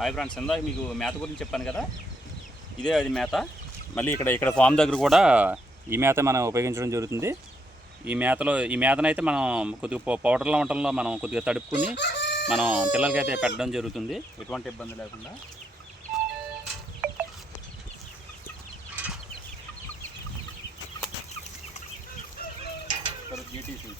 Hi friends, ఇందాక మీకు మేత గురించి చెప్పాను కదా, ఇదే అది మేత. మళ్ళీ ఇక్కడ ఫామ్ దగ్గర కూడా ఈ మేత మనం ఉపయోగించడం జరుగుతుంది. ఈ మేతనైతే మనం కొద్దిగా పౌడర్లో వంటల్లో మనం కొద్దిగా తడుపుకుని మనం పిల్లలకైతే పెట్టడం జరుగుతుంది, ఎటువంటి ఇబ్బంది లేకుండా. జీటీసీ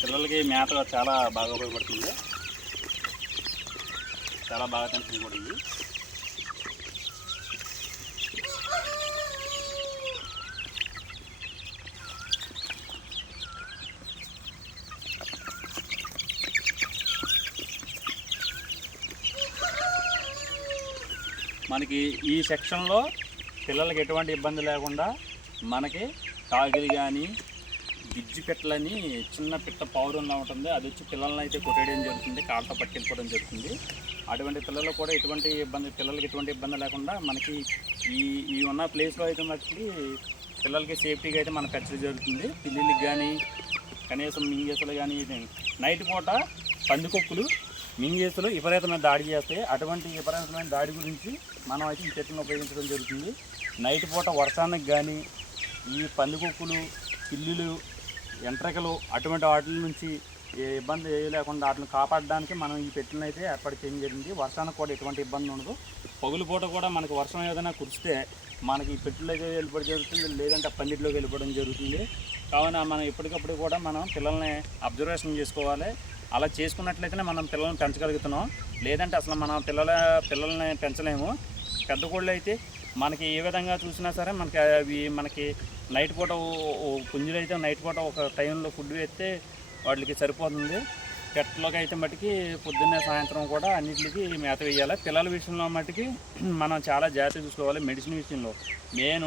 పిల్లలకి మేత చాలా బాగా ఉపయోగపడుతుంది, చాలా బాగా తింటుంది కూడా ఇది. మనకి ఈ సెక్షన్లో పిల్లలకి ఎటువంటి ఇబ్బంది లేకుండా మనకి కాగిలి కానీ గిజ్జి పిట్టలని చిన్న పిట్ట పౌరంలా ఉంటుంది, అది వచ్చి పిల్లల్ని అయితే కొట్టేయడం జరుగుతుంది, కాళ్ళతో పట్టుకెళ్ళిపోవడం జరుగుతుంది. అటువంటి పిల్లలు కూడా పిల్లలకి ఎటువంటి ఇబ్బంది లేకుండా మనకి ఈ ఉన్న ప్లేస్లో అయితే మట్టి పిల్లలకి సేఫ్టీగా అయితే మనం పెంచడం జరుగుతుంది. పిల్లికి కానీ కనీసం మింగేసలు కానీ నైట్ పూట పందికొక్కులు మింగేసులు విపరీతమైన దాడి చేస్తాయి. అటువంటి విపరీతమైన దాడి గురించి మనం అయితే ఈ చెట్లను ఉపయోగించడం జరుగుతుంది. నైట్ పూట వర్షానికి కానీ ఈ పందికొక్కులు పిల్లులు ఎంట్రకలు అటువంటి వాటి నుంచి ఇబ్బంది లేకుండా వాటిని కాపాడడానికి మనం ఈ పెట్టెలను అయితే ఏర్పాటు చేయడం జరిగింది. వర్షానికి కూడా ఎటువంటి ఇబ్బంది ఉండదు. పగులు పూట కూడా మనకు వర్షం ఏదైనా కురిస్తే మనకి ఈ పెట్టెలోకి వెళ్ళిపోవడం జరుగుతుంది, లేదంటే పందిట్లోకి వెళ్ళిపోవడం జరుగుతుంది. కావున మనం ఎప్పటికప్పుడు కూడా మనం పిల్లల్ని అబ్జర్వేషన్ చేసుకోవాలి. అలా చేసుకున్నట్లయితేనే మనం పిల్లల్ని పెంచగలుగుతున్నాం, లేదంటే అసలు మనం పిల్లల్ని పెంచలేము. పెద్ద కోళ్ళు అయితే మనకి ఏ విధంగా చూసినా సరే మనకి నైట్ పూట పుంజులు అయితే నైట్ పూట ఒక టైంలో ఫుడ్ వేస్తే వాటికి సరిపోతుంది. పెట్టలోకి అయితే మట్టుకి పొద్దున్నే సాయంత్రం కూడా అన్నింటికి మేత వేయాలి. పిల్లల విషయంలో మట్టుకి మనం చాలా జాగ్రత్త చూసుకోవాలి. మెడిసిన్ విషయంలో మెయిన్